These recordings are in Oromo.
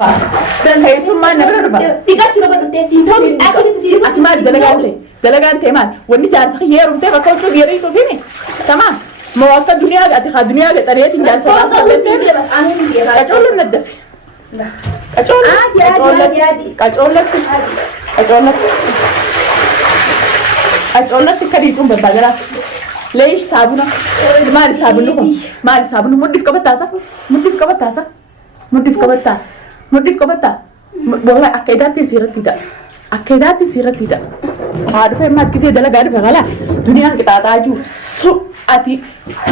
هي ثم أنا بربع. تقتلوا بدو تسيسون أكيد تسيسون. أكمل دلقانتي مال وني جالس خير ومتى بقول شو غيري تبيني تمام مواقع الدنيا قاعد تخا الدنيا قاعد تريت جالس أجول الندف أجول لك كريتهم بالبادراس ليش صابونة ما صابونة مدف كبتاسا والله أكيدات سيرت تدا عارفة ما تكذي دلا عارفة غلا دنيا kita tahu so ati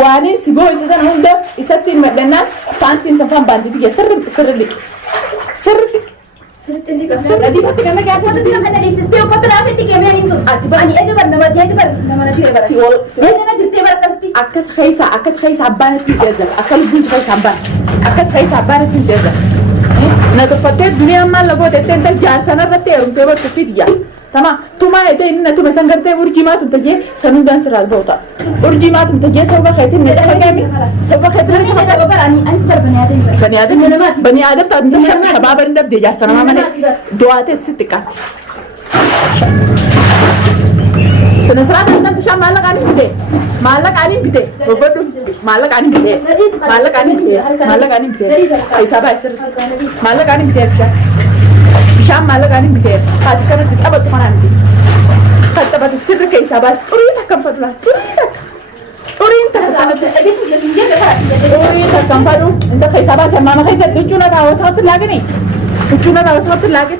واني سيجو إذا هندا إذا مدنا تانتين سفام باندي دي سر لدي فتى كنا كيا فتى دي أنا ليس استيو فتى لا فتى كيا مين تو أتبعني أدي بر نما جاي تبر نما نشيل بر أنا جرتي بر كستي أكس خيس عبانة في زيادة أكل بوز خيس عبانة أكس خيس عبانة في زيادة نتفتح الدنيا ما لقوا تتنتج جالس أنا رتيهم تبغى تفيديا تمام توما هذا إن توما سنقرته ورجيمات تجيه سنون دان سرال بوتا ورجيمات تجيه سووا خيتين نجح كامي سووا خيتين أنا كذا ببر أنا سبر بني آدم تابن شباب النب دي جالس أنا ما مني دواتي ستكات سنسرات أنت تشام مالك عني بده وبدو مالك عني بده حساب أسر مالك عني بده بشام مالك عني بده هذا كانت أبد ما عندي حتى بدو سر كحساب أسر أريد كم فضلا أريد كم فضلو أنت حساب أسر ما خيسة تجونا كاوسات لاجني وجونا كاوسات لاجن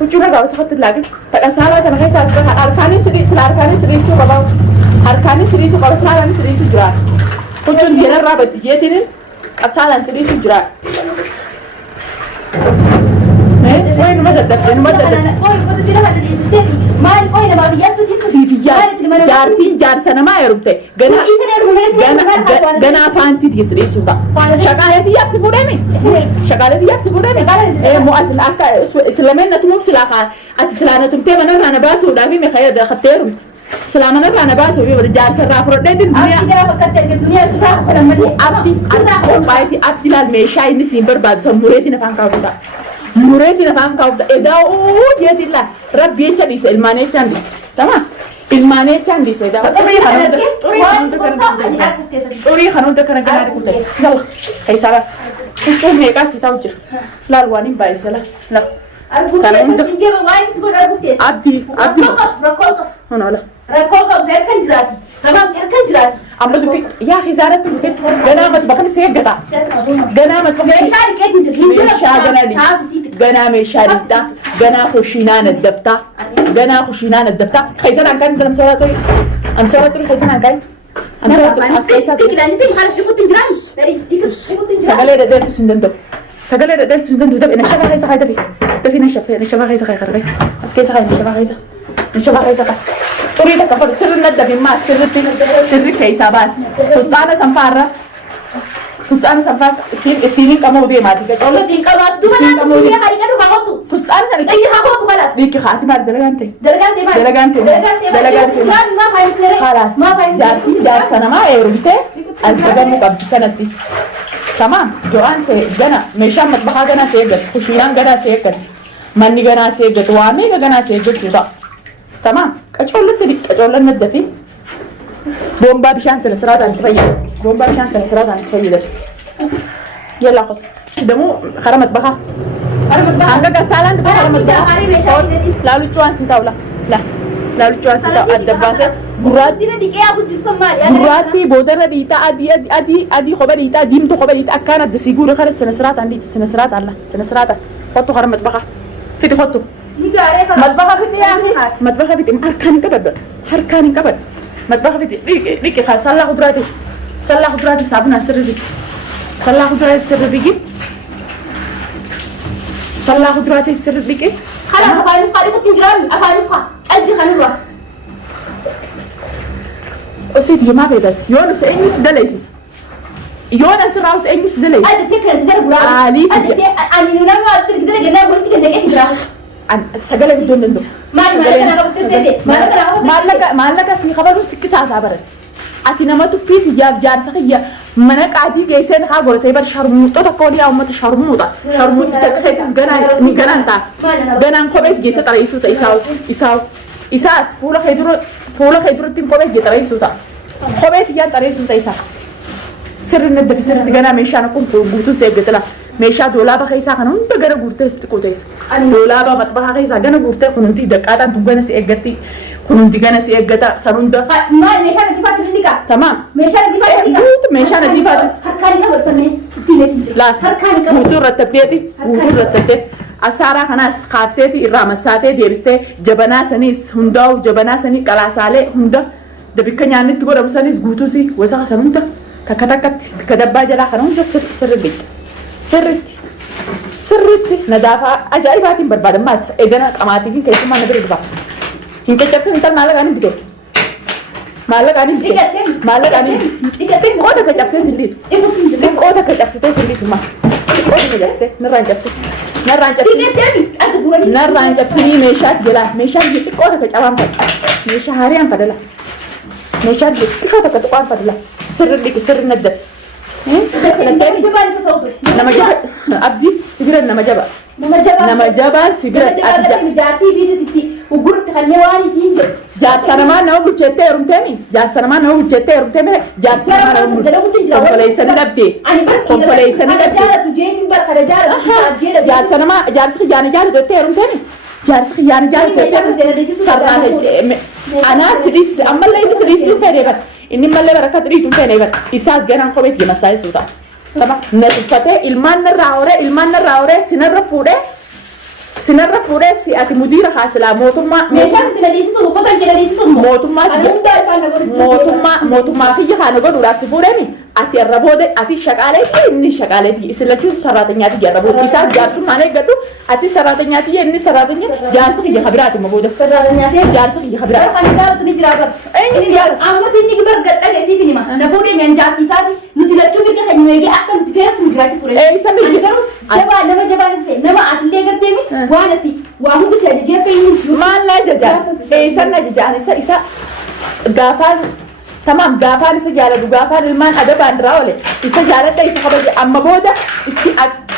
وجونا كاوسات لاجن تكسالا تنخيس أسر أركاني سريسو كباو أركاني سريسو كباو سالاني سريسو جرا وجون دينا رابط ديجيتين أسالان سريسو جرا وين ما تدبر سيفيا جارتين جار سنة ما يربطه جنا فانتي تيسري سودا شكاية يابس بودامي مو أتل أكا سلامين نتمم سلاخا أتسلانة تمتى من رانا باسو دافي مخيا ده خطيرهم سلامنا رانا باسو يورجال سرّا فرودة الدنيا أبدي أبدي للمشاي نسيمبر بعد سمورتي نفهم كاودا مريتي نفهم كاودا إذا جيت الله ربي يجلس الماني جندس تمام الماني جندس إذا أوري خانون ده كنا كنا نقول يلا هاي سبب كم هيك أسيتاو جر لا الواني بايس لا أبدي هنا لا ركوكا وزير كان جراتي تمام زير كان جراتي عملوا دوك يا أخي زارت بفيت جنامة بقني سير قطع جنامة مشاري كيف جنا مشاري دا جنا خشينان الدبتا جنا خشينان الدبتا خيزان عن كان كلام سوراتوري أم سوراتوري خيزان عن كان أم سوراتوري كده أنت خلاص يبغى تنجران سجلة ردت سندندو سجلة ردت سندندو ده إن شبه خيزة خيزة ده فينا شبه خيزة خيزة بس كيسة خيزة شبه خيزة تريد كفر سر الندب ما سر كيسة بس فستان سنفارة كين كمو دي ماتي والله دين كمات دوما ناتو سيا هاي كانوا كماتو فستان سنفارة أي كماتو خلاص بيك خاتي مار درجانتي ما خلاص جار سنة ما يرومته السجن مقبض كنتي تمام جوانتي جنا مشان مطبخ جنا سيجت خشيان جنا سيجت مني جنا سيجت وامي جنا سيجت جدا تمام كأجول الندفي بومبا بشان سلسلات عن تفيد يلا خذ دمو خرمت بها عندك كسالان خرمت بها لا لجوان سيتاولا لا لجوان سيتاو الدباسة براتي بودر ديتا أدي خبر ديتا ديم تو خبر ديتا كانت دسيجور خرج سنسرات الله خطو خرمت بها في تخطو مطبخة في يا أخي مطبخة في هركاني كبد مطبخة في ريك خلاص صلى خضراتي صابون سر بيجي صلى خضراتي سر بيجي خلاص أفاينس خالي كنت تنجران أفاينس خا أجي خلينا نروح أسيد ما بيدك يونس إنيس دليسيس يونس راوس إنيس دليس هذا تكره تدري برا علي هذا أنا نام أترك تدري جنا قلت كده إيه تدري سجله بدون لندو ما لك في خبر سكسا صابر أتي نما تفيد جار سخية mana qaatii geesseen haa godhatee bar sharmuuxota akka walii uummata sharmuuxa sharmuuxi takka keessas ganaan ta'a ganaan kopheet geesse xareessuu ta'a isaas fuula kee duratti kopheet geesse xareessuu ta'a kopheet iyyaan xareessuu ta'a isaas sirriin adda sirriitti ganaa meeshaan kun guutuu seeggatila meeshaa doolaaba keessaa kan hunda gara guurtee xiqqoo teessa doolaaba maxbahaa keessaa gana guurtee kunuunti daqqaataan tun gana si eeggatti kunuunti gana si eeggata san hunda maal meeshaan itti faatti dindiqa tamaam meeshaan itti faatti dindiqa guutu meeshaan itti faatis harkaan qabatanii itti meetii jira harkaan qabatanii guutuu irrattatteeti asaaraa kanaas kaafteeti irraa massaatee deebistee jabanaa saniis hundaa'u jabanaa sanii qalaasaalee hunda dabikka nyaannitti godhamu saniis guutuusi wasaqa san hunda takka takkatti bikka dabbaa jalaa kana hunda sirriitti nadaafaa ajaa'ibaatiin barbaadammaas eegana qamaatiin keessumaa na bira dhufa hin caccabsin intal maallaqaan hin bite maallaqaan hin bite xiqqoo takka cabsee silliitu xiqqoo takka cabsitee silliitu maas xiqqoo takka cabsitee narraan cabsinii meeshaat jalaa meeshaan xiqqoo takka cabaan fadha meeshaa haariyaan fadala meeshaan xiqqoo takka tuqaan fadala sirri nadda nama jaba abdi sigira nama jaba sigira jaartii biiti ugurutti kannee waan isiin jedhu jaarsa namaa nama bulcheettee heerumteemi jaarsa namaa nama bulcheettee heerumteemi jaarsa namaa nama konkoleessanii dhabdee konkoleessanii dhabdee jaarsa namaa jaarsi xiyyaana jaalatu heerumteemi jaarsi xiyyaana jaalatu sarraate anaa sidis ammallee inni sidisii fedhee bara inni mallee baraka xiriitu fedhee bara isaas ganaan kopheet gemasaa isuudha tama na tuffatee ilmaan narraa horee sinarra fuudhee si ati mudiira haasilaa mootummaa meeshaan itti nadiisisu uffata itti nadiisisu mootummaa kiyya kana godhuudhaaf si fuudhemi ati irra boode ati shaqaalee inni shaqaaleeti isilachuutu sarraatanyyaati irra boode isaas jaarsummaan eeggatu ati sarraatanyyaati inni sarraatanya jaarsi kiyya habiraati ma booda jaarsi kiyya habiraati kan jaalatu ni jira bara amma inni gibar gadhage siif hima na fuudhee mi'an jaartii isaati nuti lachuu mirga kan eegee akka nuti feetu nu jiraachisu isa miti garuu nama jabaan isa nama atillee garteemi waan ati waa hundi si ajajee akka inni maal na ajajaan isa na ajajaan isa gaafaan tamam gaafaan isa jaaladu gaafaan ilmaan adabaan irraa oole isa jaaladha isa kabaje amma booda isi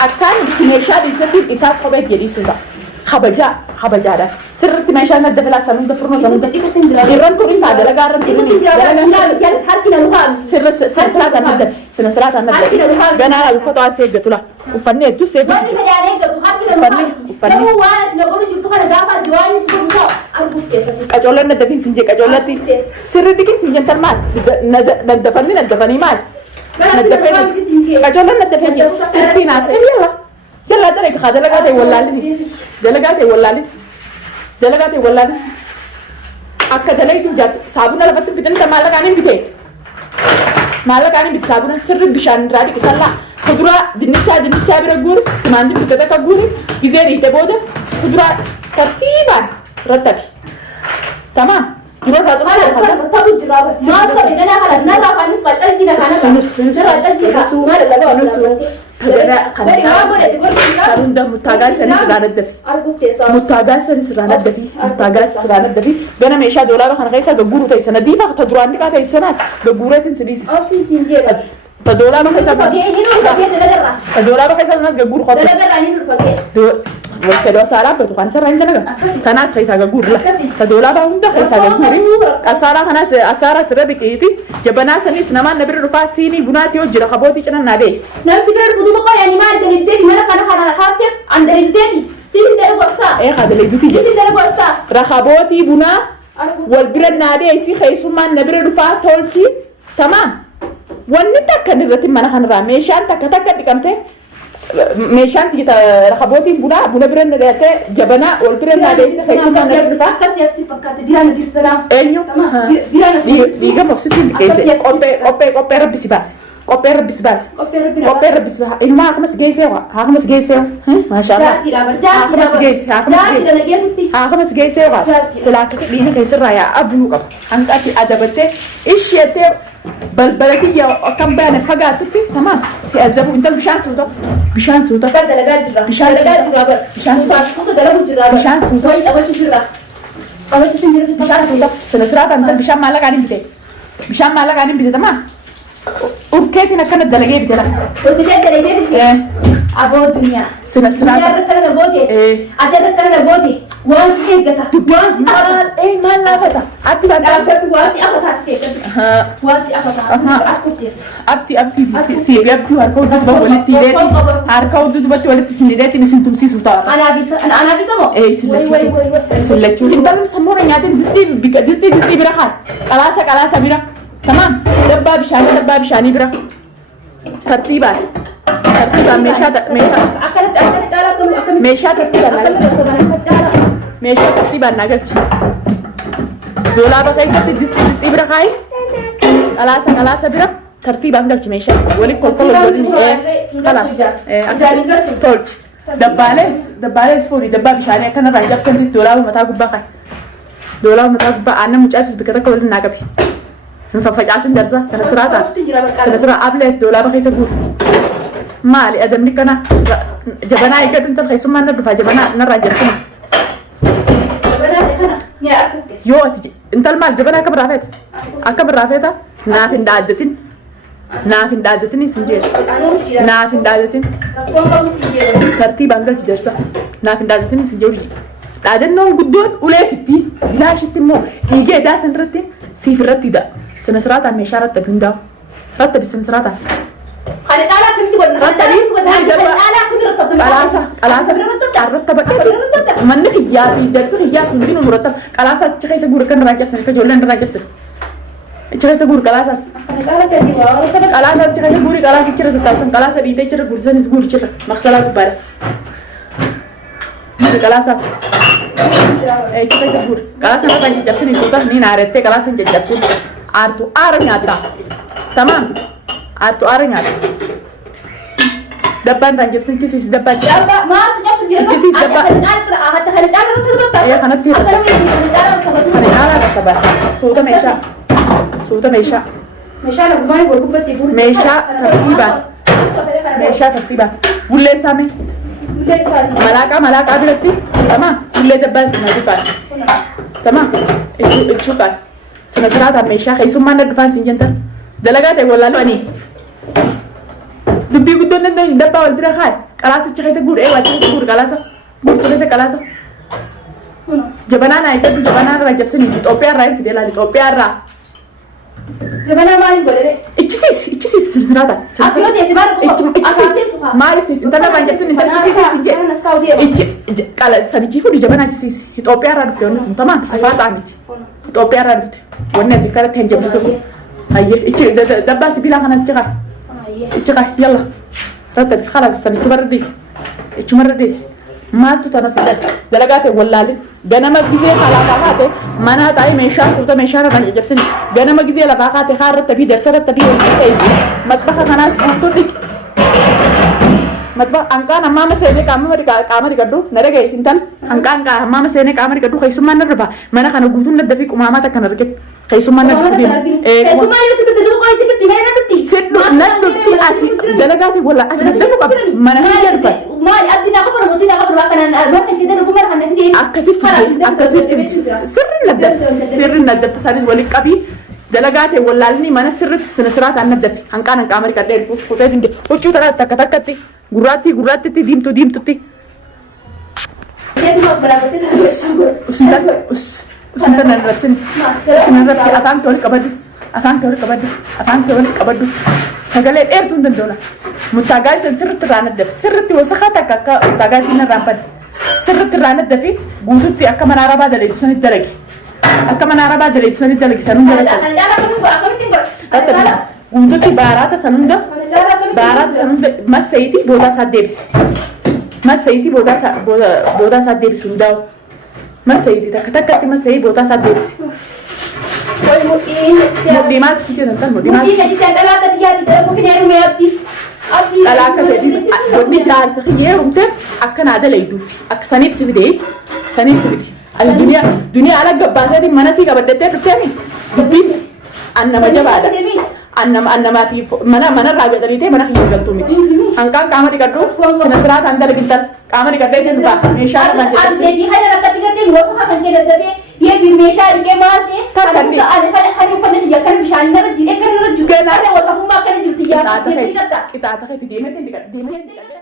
akkaan isi meeshaa dhiisatiin isaas kobeet jedhiisuudha kabajaadha sirriitti meeshaan adda filaa sanunda furnoo sanunda irran turin taa dalagaa irran turin sina siraataan naddati ganaa uffata waan seeggatula uffanni hedduu seeggatu qacoolleen naddafiin sin jee qacoollatti sirriitti kin sin jentan maal naddafanii maal qacoolleen naddafeen ittiin haasa'e yalla dalaga ka dalagaa ta'e wallaalin akka dalaytu saabuna lafatti fixinta maallaqaan hin bite saabuna sirri bishaan irraa dhiqisallaa kuduraa dinnichaa bira guuri timaantiin bitate akka guuri gizeen hiite booda kuduraa tartiibaan rattabi tamaam yeroo irraa xumuree muttaagaa isaanii sirraan addafi gana meeshaa doolaaba kana keessa gagguuru ta'e sana diimaa ta duraan dhiqaa ta'e sanaas gagguureetiin sidiisisa ta doolaaba keessa sanas gagguuru qotte walfedoo saalaa beetu kan sarara hin dalaga kanaas keessaa gagguurla ta doolaaba hunda keessaa gagguuri asaaraa kanaas asaaraa sirra dhiqiiti jabanaa sanis namaan na bira dhufaa siinii bunaati yoo jira kabootii cinan naa deessi namsi bira dhufu duuba qoyanii maal daleessiteeti mana kana kaafte an daleessiteeti sitti dalagoostaa daleessuuti jedhe rakabootii bunaa wal bira naa deessi keessummaan na bira dhufaa tolchi tamaam wanni takka irratti mana kanarraa meeshaan takka dhiqamte meeshaan tiyita rakabootiin buna bira na deete jabanaa wal bira naa deessi keessummaan na bira dhufaa akkasii fakkaate diraan dirsanaa eenyu dhiiga moksitiin dhiqeesse qophee rabbisi baase qophee rabbisi ilmaa akkasumas geessee maashaallah akkasumas geessee silaa akkasii dhiiga keessirraa yaa abduu qaba hanqatti adabattee isheettee balbalati yaa akkam baane fagaatutti tamaam si azabu intal bishaan suuta dalagaa jirra bishaan suuta sina siraataan intal bishaan maallaqaan hin bite tamaam urkeetiin akkana dalagee bitala Hojii dalagee bitee aboo duniyaa. sina Duniyaa irratti kana goote. Ati irratti kana goote. Waan si eeggata. Waan si afata. maal laafata atti Dhaabbatu waan si afataa si eeggata. Waan si afataa. Akkutteessa. abdi siifi abdii harka hudduu walitti hidheeti harka hudduu dubatti walitti isin hidheetiin isin tumsiisu ta'a. Anaafisa moo? Isin lachuu hintalli sammuura nyaatiin distii bira haa qalaasa bira tamam dabbaa bishaanii bira tartiibaan meeshaa tartiibaan naa galchi doolaaba keessatti distii bira kaayi qalaasa bira tartiibaan galchi meeshaa waliin kolkoloo tolchi dabbaalees fuudhi dabbaa bishaanii akkanarraa jabsanti doolaaba mataa gubbaa kaayi doolaaba mataa gubbaa aannan mucaatis bika takka waliin naa qabi hin faffacaasin darsa sana siraa ablees doolaaba keessa guutu maali adamni kana jabanaa eeggadhu intal keessummaan na dhufaa jabanaa narraa jalsuma yoo ati intal maal jabanaa akka birraa feeta naaf hin dhaaddatin isin jeetu naaf hin dhaaddatin tartiibaan galchi darsa naaf hin dhaaddatin isin jeetu dhaadannoon guddoon ulee fitti ilaashitti immoo dhiigee daasan irratti siif irratti hidha sina siraataan meeshaa rattabi hundaa'u rattabi sina siraataan Ada cara kami tu manni xiyyaa fi darsi xiyyaa sun binu muratta qalaasaas achi keessa guura kan irraa cabsan akka ijoolleen irraa cabsan achi keessa guura qalaasaas achi keessa guuri qalaasa achi irra tattaafsan qalaasa dhiitee achi irra guurisanis guuri achi irra maqsalaa gubbaadha qalaasaaf achi keessa guuri qalaasa irra kan jajjabsin isuuta ni naarettee qalaasa hin jajjabsin aartu aara nyaata tamam aartu aara nyaata dabbaan tan jabsin kisiis dabbaa Dabba maal nyaasu jira? kanatti suuta meeshaa tartiibaan bullee saame malaaqaa biratti tamam bullee dabbaa sina dubaan tamam ichuuqaan sina siraataan meeshaa keessummaan dhufaan siin jentan dalagaa ta'e wallaalanii dubbii guddoon danda'u dabbaa wal bira kaa'e qalaasa achi keessa guudhee waa achi keessa guudhe qalaasa jabanaa naa eeggadhu jabanaa irraa jabsanii Itoophiyaa irraa hin fidee laal Itoophiyaa irraa Jabanaa maaliin godhee? ichisiis sirraata maaliif teessi intala irraa jabsin intala ichisiis qala sanichii fuudhi jabanaa ichisiis Itoophiyaa irraa dhufte wanni kun tamaan safaa ta'a miti Itoophiyaa irraa dhufte wanni ati kanatti hin jabdu tokko hayyee ichi dabbaa sibiilaa kanas ciqaa ichiqaa yalla rattabi khalaas sanichi barreessi ichuma barreessi maaltu tana sadan dalagaa ta'e wallaalin ganama gizee halaakaa kaate mana taa'ee meeshaa suuta meeshaa irra jajjabsin ganama gizee lafaa kaate haa rattabii darsa rattabii waliin ta'eessi matbaha kanaas guutuu dhiqi matbaha hanqaan hammaama seenee qaama dhiqadhu na dhagaye hintan hanqaan hammaama seenee qaama dhiqadhu keessummaan na dhufa mana kana guutuun nadda fi qumaamaa takka na argite keessummaan na dhufu nadhufti ati dalagaati walla ati naddafu qaba mana hin jedhu maal abdi naa qofa musi naa qofa kana waan kan kidan gumar kan fide akkasif sirri naddafti sanis waliin qabii dalagaate wallaalni mana sirritti sina siraataan naddafti hanqaan hanqaama dhiqadhee dhufuuf kutee dinde huccuu tanaas takka takkatti gurraattitti diimtutti usintan nan rabsin afaan kee wal qabadhu sagalee dheertuu hin danda'u muttaagaa isan sirritti irraa naddafi sirritti wasakaa takka akka muttaagaa isin irraa badde sirritti irraa naddafi guututti akka mana arabaa daleetu sanitti dalagi akka mana arabaa daleetu sanitti dalagi san hunda guututti baaraata san hunda massayiiti boodaa isaa deebisi boodaa isaa deebisi hundaa'u massayiiti takka takkatti massayii boodaa isaa deebisi mudhii maal si jedhan tan mudhii maal dhalaa akka ta'e godni jaarsa hiyyeerumte akka naa dalayduuf akka saniif si fide duniyaa ala gabbaaseetiin mana sii qabaddattee dhufteemi dubbiin annama jabaadha annamaatiif mana irraa gadhaliitee mana hiyya galtuu miti hanqaan qaama dhiqadhu sina siraataan dalagintan qaama dhiqadhee jennu ba'a meeshaa irraan jedhamsi Ye bir meşale ke malte. Kan da ale kan ya kan bishani na jide kan na juga na wasa humma kan jirti ya. Kita tak kita deemee